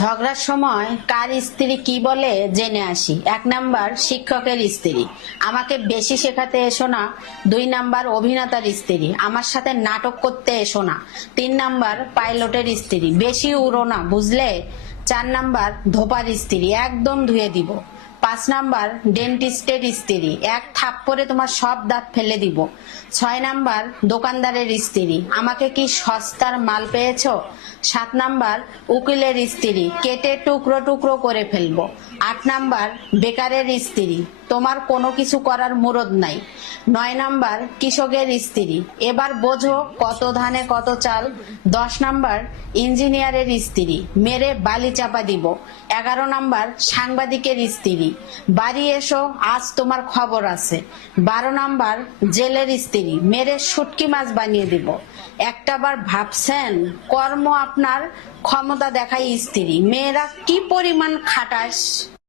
ঝগড়ার সময় কার স্ত্রী কি বলে জেনে আসি। 1 নাম্বার শিক্ষকের স্ত্রী, আমাকে বেশি শেখাতে এসো না। 2 নাম্বার অভিনেতার স্ত্রী, আমার সাথে নাটক করতে এসো না। 3 নাম্বার পাইলটের স্ত্রী, বেশি উড়ো না বুঝলে। 4 নাম্বার ধোপার স্ত্রী, একদম ধুয়ে দিব। 5 নাম্বার ডেন্টিস্টের স্ত্রী, এক থাপ্পড়ে তোমার সব দাঁত ফেলে দিব। 6 নাম্বার দোকানদারের স্ত্রী, আমাকে কি সস্তার মাল পেয়েছো। 7 নাম্বার উকিলের স্ত্রী, কেটে টুকরো টুকরো করে ফেলবো। 8 নাম্বার বেকারের স্ত্রী, তোমার কোনো কিছু করার মুরদ নাই। 9 নাম্বার কৃষকের স্ত্রী, এবার বোঝো কত ধানে কত চাল। 10 নাম্বার ইঞ্জিনিয়ারের স্ত্রী, মেরে বালি চাপা দিব। 11 নাম্বার সাংবাদিকের স্ত্রী, বাড়ি এসো আজ তোমার খবর আছে। 12 নাম্বার জেলের স্ত্রী, মেরে শুটকি মাছ বানিয়ে দিব। একটাবার ভাবছেন কর্ম আপনার ক্ষমতা দেখায় স্ত্রী, মেয়েরা কি পরিমাণ খাটাস।